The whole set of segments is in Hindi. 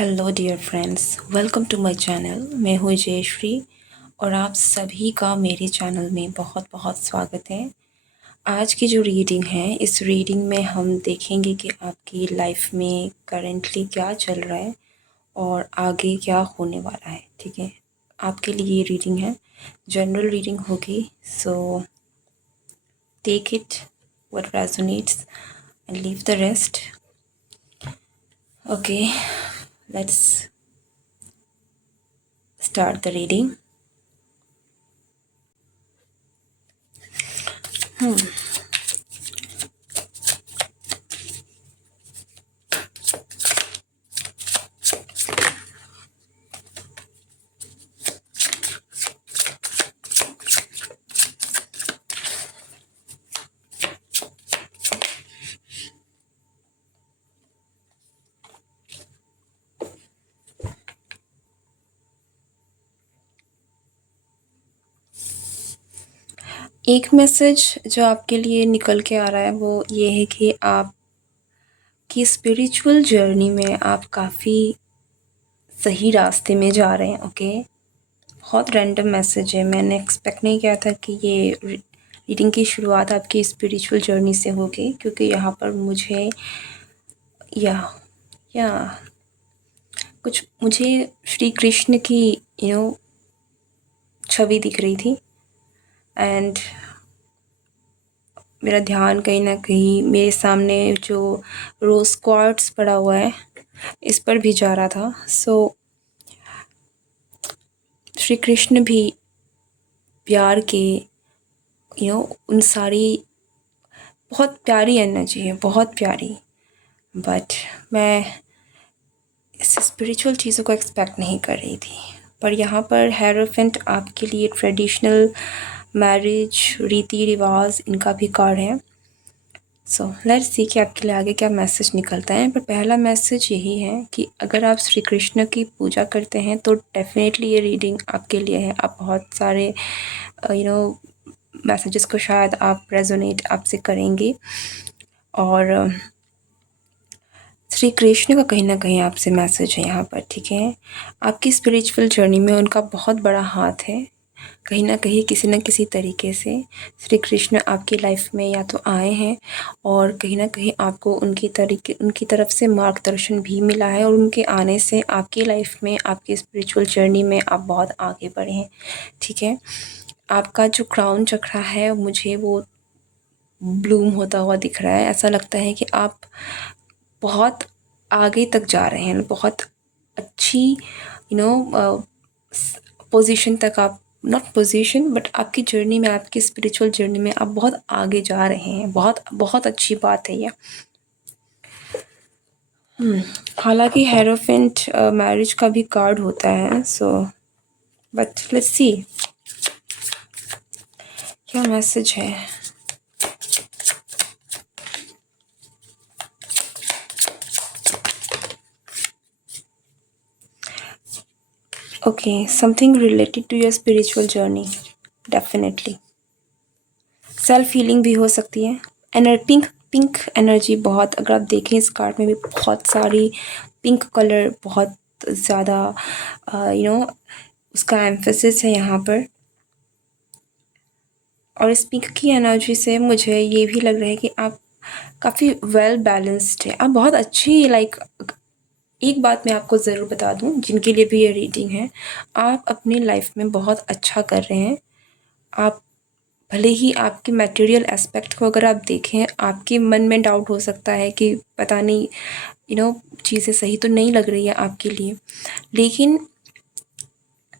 Hello dear friends, welcome to my channel. मैं हूँ जयश्री और आप सभी का मेरे चैनल में बहुत बहुत स्वागत है। आज की जो रीडिंग है, इस रीडिंग में हम देखेंगे कि आपकी लाइफ में करेंटली क्या चल रहा है और आगे क्या होने वाला है। ठीक है, आपके लिए ये रीडिंग है, जनरल रीडिंग होगी। So take it what resonates and leave the rest. Okay, let's start the reading. एक मैसेज जो आपके लिए निकल के आ रहा है वो ये है कि आप की स्पिरिचुअल जर्नी में आप काफ़ी सही रास्ते में जा रहे हैं। ओके, बहुत रैंडम मैसेज है। मैंने एक्सपेक्ट नहीं किया था कि ये रीडिंग की शुरुआत आपकी स्पिरिचुअल जर्नी से होगी, क्योंकि यहाँ पर मुझे या कुछ मुझे श्री कृष्ण की छवि दिख रही थी एंड मेरा ध्यान कहीं ना कहीं मेरे सामने जो रोज़ क्वार्ट्स पड़ा हुआ है इस पर भी जा रहा था। सो श्री कृष्ण भी प्यार के उन सारी बहुत प्यारी एनर्जी है, बहुत प्यारी। बट मैं इस स्पिरिचुअल चीज़ों को एक्सपेक्ट नहीं कर रही थी। पर यहाँ पर हेरोफेंट आपके लिए ट्रेडिशनल मैरिज रीति रिवाज इनका भी कार्ड है। सो लेट्स सी कि आपके लिए आगे क्या मैसेज निकलता है। पर पहला मैसेज यही है कि अगर आप श्री कृष्ण की पूजा करते हैं तो डेफिनेटली ये रीडिंग आपके लिए है। आप बहुत सारे मैसेजेस को शायद आप रेजोनेट आपसे करेंगे और श्री कृष्ण का कहीं ना कहीं आपसे मैसेज है यहाँ पर। ठीक है, आपकी स्पिरिचुअल जर्नी में उनका बहुत बड़ा हाथ है। कहीं ना कहीं किसी न किसी तरीके से श्री कृष्ण आपकी लाइफ में या तो आए हैं और कहीं ना कहीं आपको उनकी तरफ से मार्गदर्शन भी मिला है और उनके आने से आपकी लाइफ में, आपकी स्पिरिचुअल जर्नी में आप बहुत आगे बढ़े हैं। ठीक है, आपका जो क्राउन चक्रा है मुझे वो ब्लूम होता हुआ दिख रहा है। ऐसा लगता है कि आप बहुत आगे तक जा रहे हैं, बहुत अच्छी पोजीशन तक आप, नॉट पोजीशन बट आपकी जर्नी में, आपकी स्पिरिचुअल जर्नी में आप बहुत आगे जा रहे हैं। बहुत बहुत अच्छी बात है ये। हालांकि हेरोफेंट मैरिज का भी कार्ड होता है। सो बट लेट्स सी क्या मैसेज है। Okay, something related to your spiritual journey, definitely self healing भी हो सकती है। पिंक एनर्जी बहुत, अगर आप देखें इस कार्ड में भी बहुत सारी पिंक कलर, बहुत ज़्यादा उसका एम्फेसिस है यहाँ पर। और इस पिंक की एनर्जी से मुझे ये भी लग रहा है कि आप काफ़ी वेल बैलेंस्ड है। आप बहुत अच्छी एक बात मैं आपको ज़रूर बता दूं, जिनके लिए भी ये रीडिंग है, आप अपनी लाइफ में बहुत अच्छा कर रहे हैं। आप भले ही आपके मटेरियल एस्पेक्ट को अगर आप देखें, आपके मन में डाउट हो सकता है कि पता नहीं चीज़ें सही तो नहीं लग रही है आपके लिए, लेकिन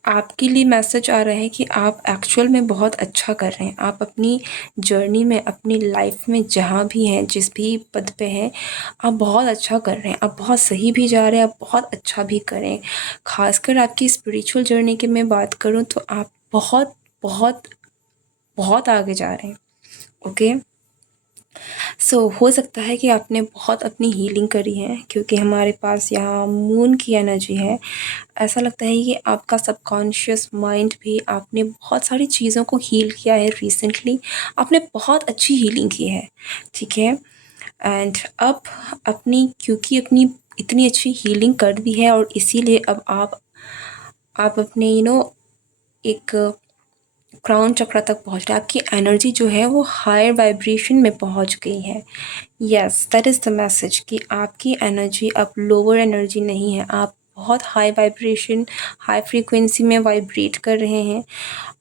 आपके लिए मैसेज आ रहा है कि आप एक्चुअल में बहुत अच्छा कर रहे हैं। आप अपनी जर्नी में, अपनी लाइफ में जहाँ भी हैं, जिस भी पद पे हैं, आप बहुत अच्छा कर रहे हैं। आप बहुत सही भी जा रहे हैं, आप बहुत अच्छा भी करें। खासकर आपकी स्पिरिचुअल जर्नी की मैं बात करूँ तो आप बहुत बहुत बहुत आगे जा रहे हैं। ओके, सो हो सकता है कि आपने बहुत अपनी हीलिंग करी है, क्योंकि हमारे पास यहाँ मून की एनर्जी है। ऐसा लगता है कि आपका सबकॉन्शियस माइंड भी, आपने बहुत सारी चीज़ों को हील किया है रिसेंटली। आपने बहुत अच्छी हीलिंग की है। ठीक है, एंड अब क्योंकि अपनी इतनी अच्छी हीलिंग कर दी है और इसीलिए अब आप अपने एक क्राउन चक्र तक पहुँच रहे हैं। आपकी एनर्जी जो है वो हायर वाइब्रेशन में पहुँच गई है। Yes, that is the message कि आपकी एनर्जी अब लोअर एनर्जी नहीं है। आप बहुत हाई वाइब्रेशन, हाई फ्रीक्वेंसी में वाइब्रेट कर रहे हैं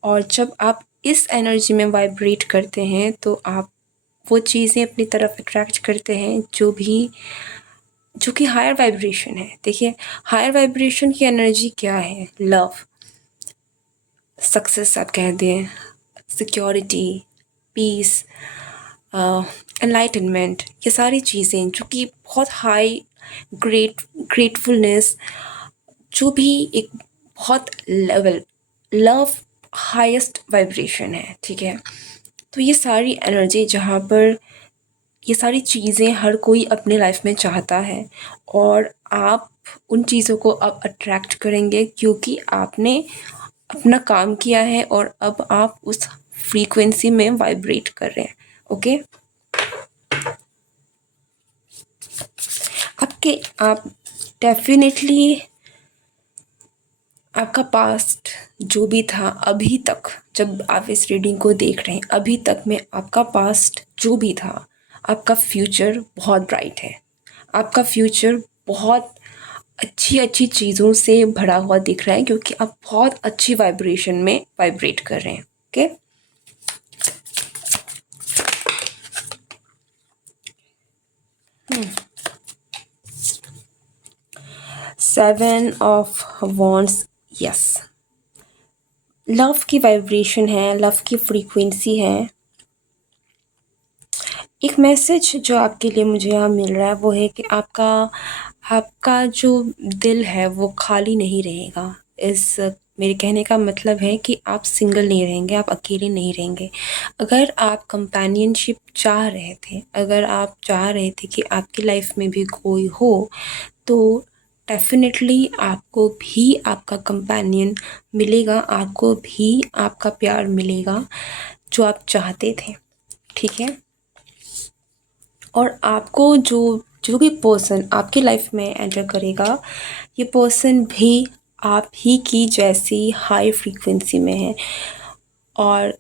और जब आप इस एनर्जी में वाइब्रेट करते हैं तो आप वो चीज़ें अपनी तरफ अट्रैक्ट करते हैं जो कि हायर वाइब्रेशन है। देखिए, हायर वाइब्रेशन की एनर्जी क्या है? लव, सक्सेस आप कह दें, सिक्योरिटी, पीस, एनलाइटनमेंट, ये सारी चीज़ें जो कि बहुत हाई ग्रेटफुलनेस, जो भी एक बहुत लेवल, लव हाईएस्ट वाइब्रेशन है, ठीक है? तो ये सारी एनर्जी जहाँ पर ये सारी चीज़ें हर कोई अपने लाइफ में चाहता है और आप उन चीज़ों को अब अट्रैक्ट करेंगे क्योंकि आपने अपना काम किया है और अब आप उस फ्रीक्वेंसी में वाइब्रेट कर रहे हैं। ओके, आप डेफिनेटली आपका पास्ट जो भी था अभी तक, जब आप इस रीडिंग को देख रहे हैं, अभी तक में आपका पास्ट जो भी था, आपका फ्यूचर बहुत ब्राइट है। आपका फ्यूचर बहुत अच्छी चीज़ों से भरा हुआ दिख रहा है क्योंकि आप बहुत अच्छी वाइब्रेशन में वाइब्रेट कर रहे हैं। Okay, seven of wands, yes, love की वाइब्रेशन है, लव की फ्रीक्वेंसी है। एक मैसेज जो आपके लिए मुझे यहाँ मिल रहा है वो है कि आपका जो दिल है वो खाली नहीं रहेगा। मेरे कहने का मतलब है कि आप सिंगल नहीं रहेंगे, आप अकेले नहीं रहेंगे। अगर आप कंपेनियनशिप चाह रहे थे, अगर आप चाह रहे थे कि आपकी लाइफ में भी कोई हो, तो डेफ़िनेटली आपको भी आपका कंपेनियन मिलेगा, आपको भी आपका प्यार मिलेगा जो आप चाहते थे, ठीक है? और आपको जो भी पर्सन आपकी लाइफ में एंटर करेगा, ये पर्सन भी आप ही की जैसी हाई फ्रीक्वेंसी में है। और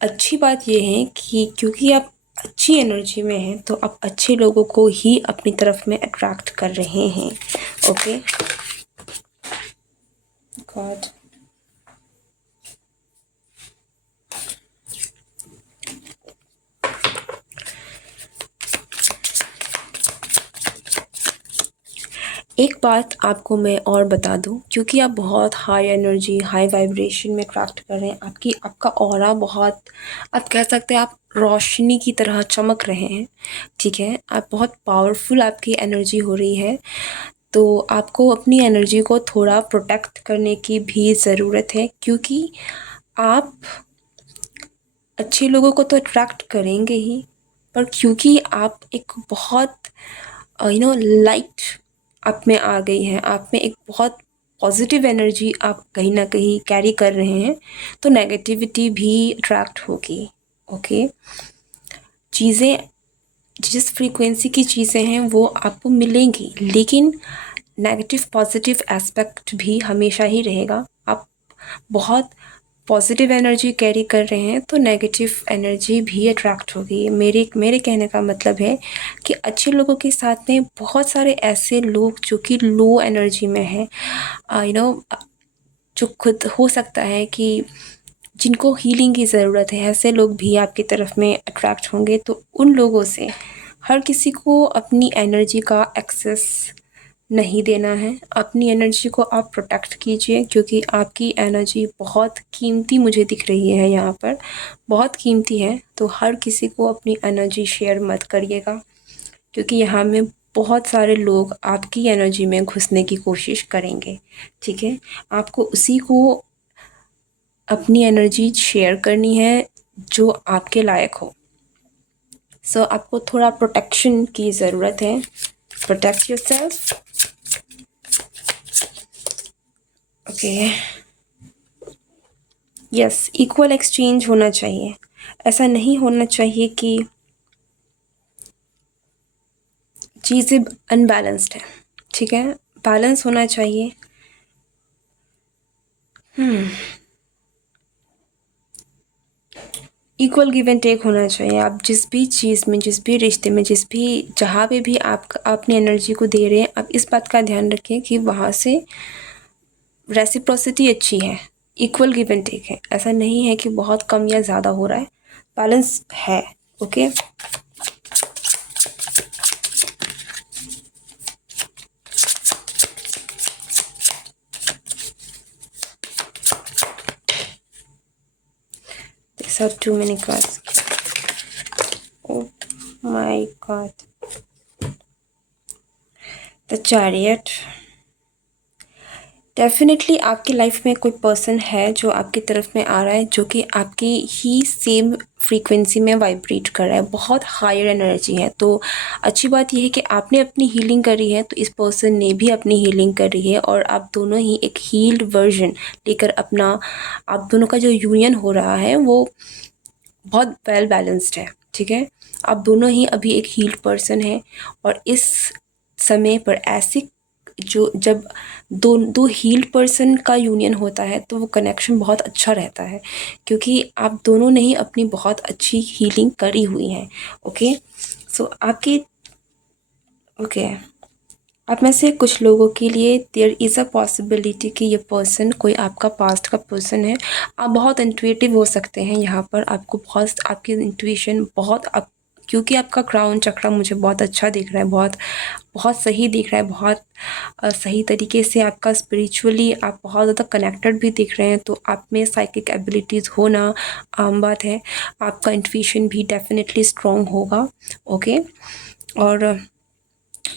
अच्छी बात ये है कि क्योंकि आप अच्छी एनर्जी में हैं तो आप अच्छे लोगों को ही अपनी तरफ में अट्रैक्ट कर रहे हैं। ओके गॉड, एक बात आपको मैं और बता दूं, क्योंकि आप बहुत हाई एनर्जी, हाई वाइब्रेशन में अट्रैक्ट कर रहे हैं, आपका ऑरा बहुत, आप कह सकते हैं आप रोशनी की तरह चमक रहे हैं, ठीक है? आप बहुत पावरफुल आपकी एनर्जी हो रही है, तो आपको अपनी एनर्जी को थोड़ा प्रोटेक्ट करने की भी ज़रूरत है क्योंकि आप अच्छे लोगों को तो अट्रैक्ट करेंगे ही, पर क्योंकि आप एक बहुत लाइट आप में आ गई है, आप में एक बहुत पॉजिटिव एनर्जी आप कहीं ना कहीं कैरी कर रहे हैं, तो नेगेटिविटी भी अट्रैक्ट होगी। ओके, चीज़ें जिस फ्रीक्वेंसी की चीज़ें हैं वो आपको मिलेंगी, लेकिन नेगेटिव पॉजिटिव एस्पेक्ट भी हमेशा ही रहेगा। आप बहुत पॉजिटिव एनर्जी कैरी कर रहे हैं तो नेगेटिव एनर्जी भी अट्रैक्ट होगी। मेरे कहने का मतलब है कि अच्छे लोगों के साथ में बहुत सारे ऐसे लोग जो कि लो एनर्जी में हैं, जो खुद हो सकता है कि जिनको हीलिंग की ज़रूरत है, ऐसे लोग भी आपकी तरफ में अट्रैक्ट होंगे। तो उन लोगों से हर किसी को अपनी एनर्जी का एक्सेस नहीं देना है। अपनी एनर्जी को आप प्रोटेक्ट कीजिए क्योंकि आपकी एनर्जी बहुत कीमती मुझे दिख रही है यहाँ पर, बहुत कीमती है। तो हर किसी को अपनी एनर्जी शेयर मत करिएगा क्योंकि यहाँ में बहुत सारे लोग आपकी एनर्जी में घुसने की कोशिश करेंगे, ठीक है? आपको उसी को अपनी एनर्जी शेयर करनी है जो आपके लायक हो। सो आपको थोड़ा प्रोटेक्शन की ज़रूरत है। Protect yourself. Okay, yes, equal exchange होना चाहिए। ऐसा नहीं होना चाहिए कि चीज़ें अनबैलेंस्ड है, ठीक है? बैलेंस होना चाहिए। इक्वल गिव एंड टेक होना चाहिए। आप जिस भी चीज़ में, जिस भी रिश्ते में, जिस भी जहाँ पे भी आप अपनी एनर्जी को दे रहे हैं, आप इस बात का ध्यान रखें कि वहाँ से रेसिप्रोसिटी अच्छी है, इक्वल गिव एंड टेक है। ऐसा नहीं है कि बहुत कम या ज़्यादा हो रहा है, बैलेंस है। Okay, these are too many cards. Oh my God. The Chariot. Definitely आपकी लाइफ में कोई पर्सन है जो आपकी तरफ में आ रहा है, जो कि आपकी ही सेम फ्रीक्वेंसी में वाइब्रेट कर रहा है, बहुत हायर एनर्जी है। तो अच्छी बात यह है कि आपने अपनी हीलिंग करी है, तो इस पर्सन ने भी अपनी हीलिंग करी है, और आप दोनों ही एक हील्ड वर्जन लेकर अपना, आप दोनों का जो यूनियन हो रहा है वो बहुत वेल बैलेंस्ड है, ठीक है? आप दोनों ही अभी एक हील्ड पर्सन है, और इस समय पर ऐसी जो जब दो दो हील्ड पर्सन का यूनियन होता है तो वो कनेक्शन बहुत अच्छा रहता है, क्योंकि आप दोनों ने ही अपनी बहुत अच्छी हीलिंग करी हुई है। ओके, सो आपकी ओके, आप में से कुछ लोगों के लिए देयर इज़ अ पॉसिबिलिटी कि ये पर्सन कोई आपका पास्ट का पर्सन है। आप बहुत इंट्यूटिव हो सकते हैं यहाँ पर, आपको बहुत, आपकी इंट्यूशन बहुत, आप क्योंकि आपका क्राउन चक्रा मुझे बहुत अच्छा दिख रहा है, बहुत बहुत सही दिख रहा है, बहुत सही तरीके से आपका स्पिरिचुअली आप बहुत ज़्यादा कनेक्टेड भी दिख रहे हैं। तो आप में साइकिक एबिलिटीज़ होना आम बात है, आपका इंट्यूशन भी डेफिनेटली स्ट्रॉन्ग होगा। ओके, और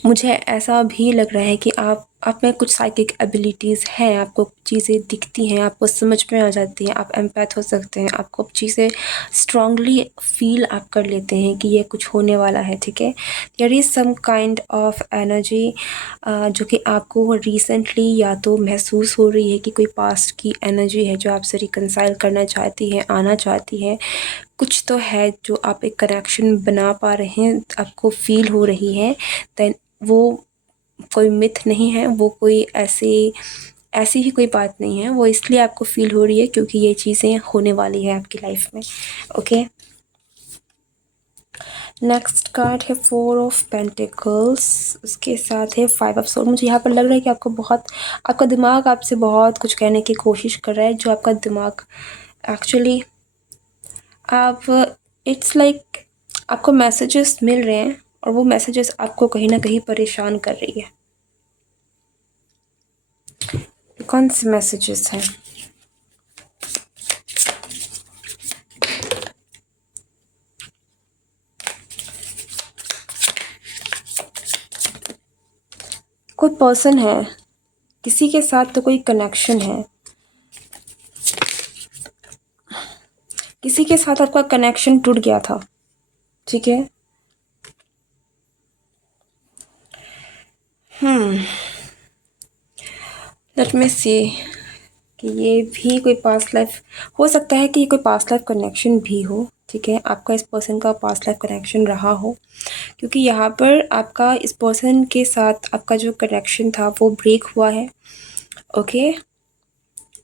मुझे ऐसा भी लग रहा है कि आप में कुछ साइकिक एबिलिटीज़ हैं, आपको चीज़ें दिखती हैं, आपको समझ में आ जाती हैं, आप एम्पैथ हो सकते हैं, आपको चीज़ें स्ट्रांगली फील आप कर लेते हैं कि ये कुछ होने वाला है, ठीक है? There is some kind of energy जो कि आपको रिसेंटली या तो महसूस हो रही है कि कोई पास्ट की एनर्जी है जो आपसे रिकंसाइल करना चाहती है, आना चाहती है। कुछ तो है जो आप एक कनेक्शन बना पा रहे हैं, आपको फील हो रही है। देन वो कोई मिथ नहीं है, वो कोई ऐसी ही कोई बात नहीं है, वो इसलिए आपको फील हो रही है क्योंकि ये चीज़ें होने वाली है आपकी लाइफ में। ओके, नेक्स्ट कार्ड है 4 ऑफ पेंटिकल्स, उसके साथ है 5 ऑफ सोर्ड। मुझे यहाँ पर लग रहा है कि आपको बहुत, आपका दिमाग आपसे बहुत कुछ कहने की कोशिश कर रहा है, जो आपका दिमाग एक्चुअली आप, इट्स लाइक आपको मैसेजेस मिल रहे हैं, और वो मैसेजेस आपको कहीं ना कहीं परेशान कर रही है। कौन से मैसेजेस हैं? कोई पर्सन है, किसी के साथ तो कोई कनेक्शन है, किसी के साथ आपका कनेक्शन टूट गया था, ठीक है? लेट मी सी कि ये भी कोई पास्ट लाइफ हो सकता है, कि ये कोई पास्ट लाइफ कनेक्शन भी हो, ठीक है? आपका इस पर्सन का पास्ट लाइफ कनेक्शन रहा हो, क्योंकि यहाँ पर आपका इस पर्सन के साथ आपका जो कनेक्शन था वो ब्रेक हुआ है। ओके,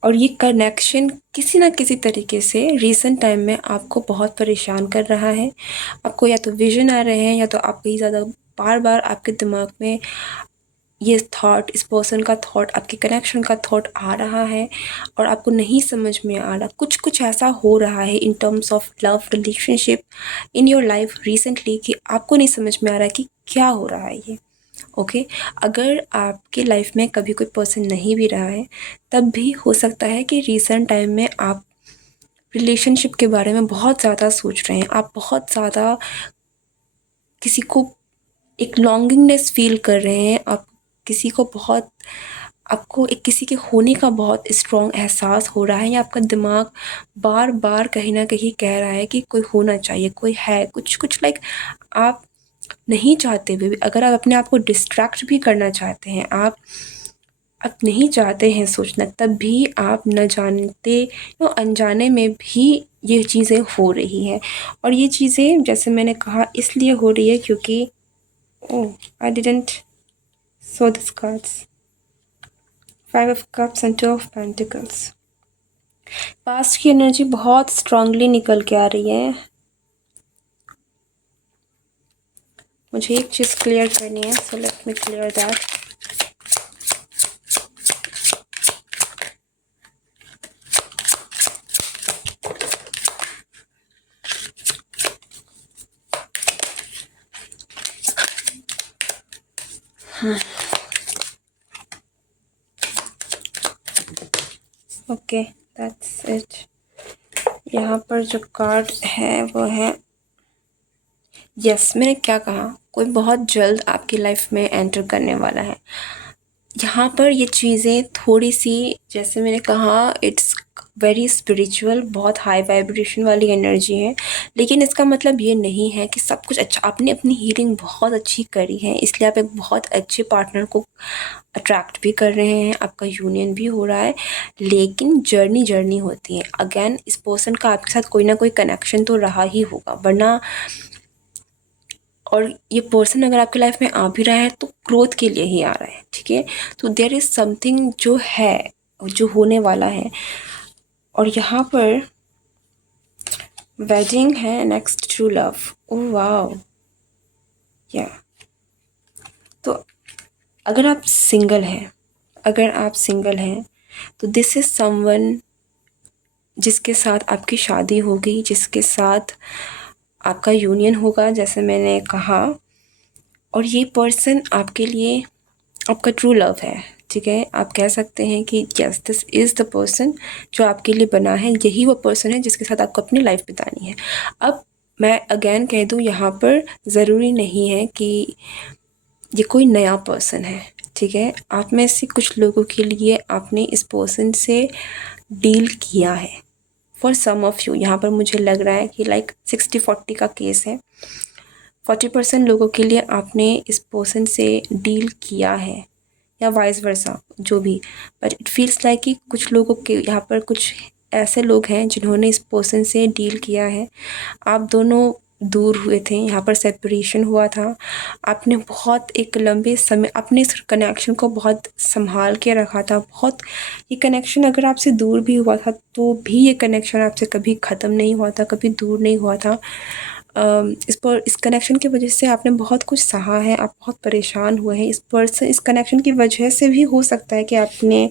और ये कनेक्शन किसी ना किसी तरीके से रीसेंट टाइम में आपको बहुत परेशान कर रहा है। आपको या तो विजन आ रहे हैं, या तो आप कहीं ज़्यादा बार बार आपके दिमाग में ये थॉट, इस पर्सन का थॉट, आपके कनेक्शन का थॉट आ रहा है, और आपको नहीं समझ में आ रहा। कुछ कुछ ऐसा हो रहा है in terms of love relationship in your life recently कि आपको नहीं समझ में आ रहा है कि क्या हो रहा है ये। ओके, अगर आपके लाइफ में कभी कोई पर्सन नहीं भी रहा है, तब भी हो सकता है कि रीसेंट टाइम में आप रिलेशनशिप के बारे में बहुत ज़्यादा सोच रहे हैं, आप बहुत ज़्यादा किसी को एक लॉन्गिंगनेस फील कर रहे हैं, आप किसी को बहुत, आपको एक किसी के होने का बहुत स्ट्रॉन्ग एहसास हो रहा है, या आपका दिमाग बार बार कहीं ना कहीं कह रहा है कि कोई होना चाहिए, कोई है, कुछ कुछ लाइक आप नहीं चाहते हुए भी, अगर आप अपने आप को डिस्ट्रैक्ट भी करना चाहते हैं, आप नहीं चाहते हैं सोचना, तब भी आप न जानते या अनजाने में भी ये चीज़ें हो रही हैं। और ये चीज़ें जैसे मैंने कहा इसलिए हो रही है क्योंकि Oh, I didn't saw these cards. Five of Cups and Two of Pentacles. Past की एनर्जी बहुत स्ट्रांगली निकल के आ रही है। मुझे एक चीज़ क्लियर करनी है, so let me clear that. Okay, that's it. यहाँ पर जो कार्ड है वो है यस। मैंने क्या कहा, कोई बहुत जल्द आपकी लाइफ में एंटर करने वाला है। यहाँ पर ये चीज़ें थोड़ी सी, जैसे मैंने कहा, इट्स वेरी स्पिरिचुअल, बहुत हाई वाइब्रेशन वाली एनर्जी है। लेकिन इसका मतलब ये नहीं है कि सब कुछ अच्छा, आपने अपनी हीलिंग बहुत अच्छी करी है, इसलिए आप एक बहुत अच्छे पार्टनर को अट्रैक्ट भी कर रहे हैं, आपका यूनियन भी हो रहा है। लेकिन जर्नी होती है। अगेन इस पर्सन का आपके साथ कोई ना कोई कनेक्शन तो रहा ही होगा, वरना, और ये पर्सन अगर आपकी लाइफ में आ भी रहा है तो ग्रोथ के लिए ही आ रहा है, ठीक है। तो देयर इज़ समथिंग जो है, जो होने वाला है। और यहाँ पर वेडिंग है, next true love. Oh wow, या तो अगर आप सिंगल हैं तो दिस इज़ समवन जिसके साथ आपकी शादी होगी, जिसके साथ आपका यूनियन होगा, जैसे मैंने कहा। और ये पर्सन आपके लिए आपका ट्रू लव है, ठीक है। आप कह सकते हैं कि yes, this is the person जो आपके लिए बना है, यही वो पर्सन है जिसके साथ आपको अपनी लाइफ बितानी है। अब मैं अगेन कह दूँ, यहाँ पर ज़रूरी नहीं है कि ये कोई नया पर्सन है, ठीक है। आप में से कुछ लोगों के लिए आपने इस पर्सन से डील किया है। फॉर सम ऑफ यू, यहाँ पर मुझे लग रहा है कि लाइक 60-40 का केस है। 40% लोगों के लिए आपने इस पर्सन से डील किया है, या वाइस वर्सा, जो भी। बट इट फील्स लाइक कि कुछ लोगों के यहाँ पर कुछ ऐसे लोग हैं जिन्होंने इस पर्सन से डील किया है। आप दोनों दूर हुए थे, यहाँ पर सेपरेशन हुआ था। आपने बहुत एक लंबे समय अपने इस कनेक्शन को बहुत संभाल के रखा था। बहुत, ये कनेक्शन अगर आपसे दूर भी हुआ था तो भी ये कनेक्शन आपसे कभी ख़त्म नहीं हुआ था, कभी दूर नहीं हुआ था। इस कनेक्शन की वजह से आपने बहुत कुछ सहा है, आप बहुत परेशान हुए हैं। इस कनेक्शन की वजह से भी हो सकता है कि आपने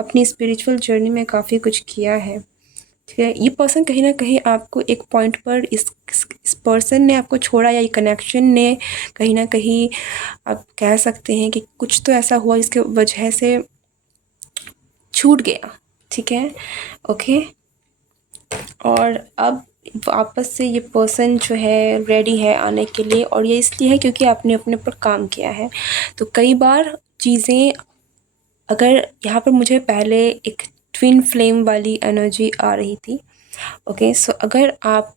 अपनी स्पिरिचुअल जर्नी में काफ़ी कुछ किया है, ठीक है। ये पर्सन कहीं ना कहीं आपको एक पॉइंट पर इस पर्सन ने आपको छोड़ा, या ये कनेक्शन ने कहीं ना कहीं, आप कह सकते हैं कि कुछ तो ऐसा हुआ जिसके वजह से छूट गया, ठीक है। ओके, और अब वापस से ये पर्सन जो है रेडी है आने के लिए, और ये इसलिए है क्योंकि आपने अपने ऊपर काम किया है। तो कई बार चीज़ें, अगर यहाँ पर मुझे पहले एक ट्विन फ्लेम वाली एनर्जी आ रही थी। ओके, सो अगर आप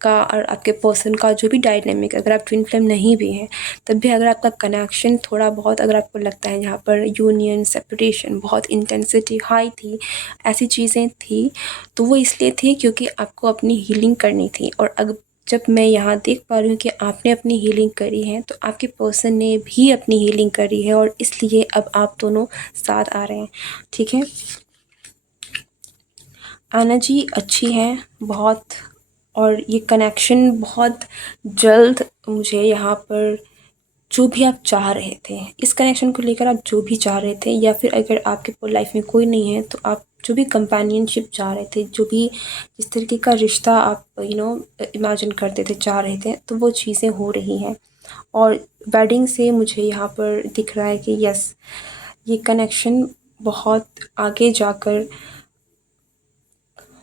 का और आपके पर्सन का जो भी डायनेमिक, अगर आप ट्विन फ्लेम नहीं भी हैं, तब भी अगर आपका कनेक्शन थोड़ा बहुत, अगर आपको लगता है यहाँ पर यूनियन, सेपरेशन, बहुत इंटेंसिटी हाई थी, ऐसी चीज़ें थी, तो वो इसलिए थी क्योंकि आपको अपनी हीलिंग करनी थी। और अब जब मैं यहाँ देख पा रही हूँ कि आपने अपनी हीलिंग करी है, तो आपके पर्सन ने भी अपनी हीलिंग करी है, और इसलिए अब आप दोनों साथ आ रहे हैं, ठीक है। एनर्जी अच्छी है बहुत, और ये कनेक्शन बहुत जल्द, मुझे यहाँ पर जो भी आप चाह रहे थे, इस कनेक्शन को लेकर आप जो भी चाह रहे थे, या फिर अगर आपके लाइफ में कोई नहीं है तो आप जो भी कंपेनियनशिप चाह रहे थे, जो भी जिस तरीके का रिश्ता आप इमेजिन करते थे, चाह रहे थे, तो वो चीज़ें हो रही हैं। और वेडिंग से मुझे यहाँ पर दिख रहा है कि यस, ये कनेक्शन बहुत आगे जाकर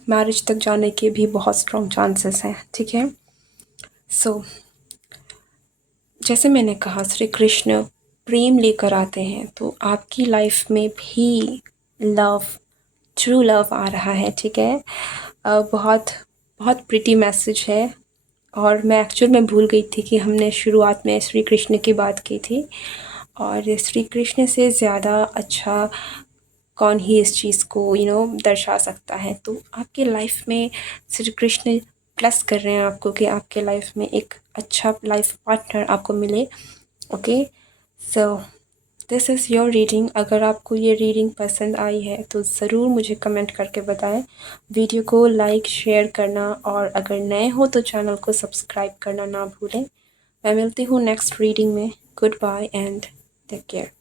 मैरिज तक जाने के भी बहुत स्ट्रॉन्ग चांसेस हैं, ठीक है। सो जैसे मैंने कहा, श्री कृष्ण प्रेम लेकर आते हैं, तो आपकी लाइफ में भी लव, ट्रू लव आ रहा है, ठीक है। बहुत बहुत प्रिटी मैसेज है। और मैं एक्चुअल में भूल गई थी कि हमने शुरुआत में श्री कृष्ण की बात की थी, और श्री कृष्ण से ज़्यादा अच्छा कौन ही इस चीज़ को दर्शा सकता है। तो आपके लाइफ में श्री कृष्ण प्लस कर रहे हैं आपको कि आपके लाइफ में एक अच्छा लाइफ पार्टनर आपको मिले, okay, so this is your reading. अगर आपको ये रीडिंग पसंद आई है तो ज़रूर मुझे कमेंट करके बताएं। वीडियो को लाइक शेयर करना, और अगर नए हो तो चैनल को सब्सक्राइब करना ना भूलें। मैं मिलती हूँ नेक्स्ट रीडिंग में। Goodbye and take care.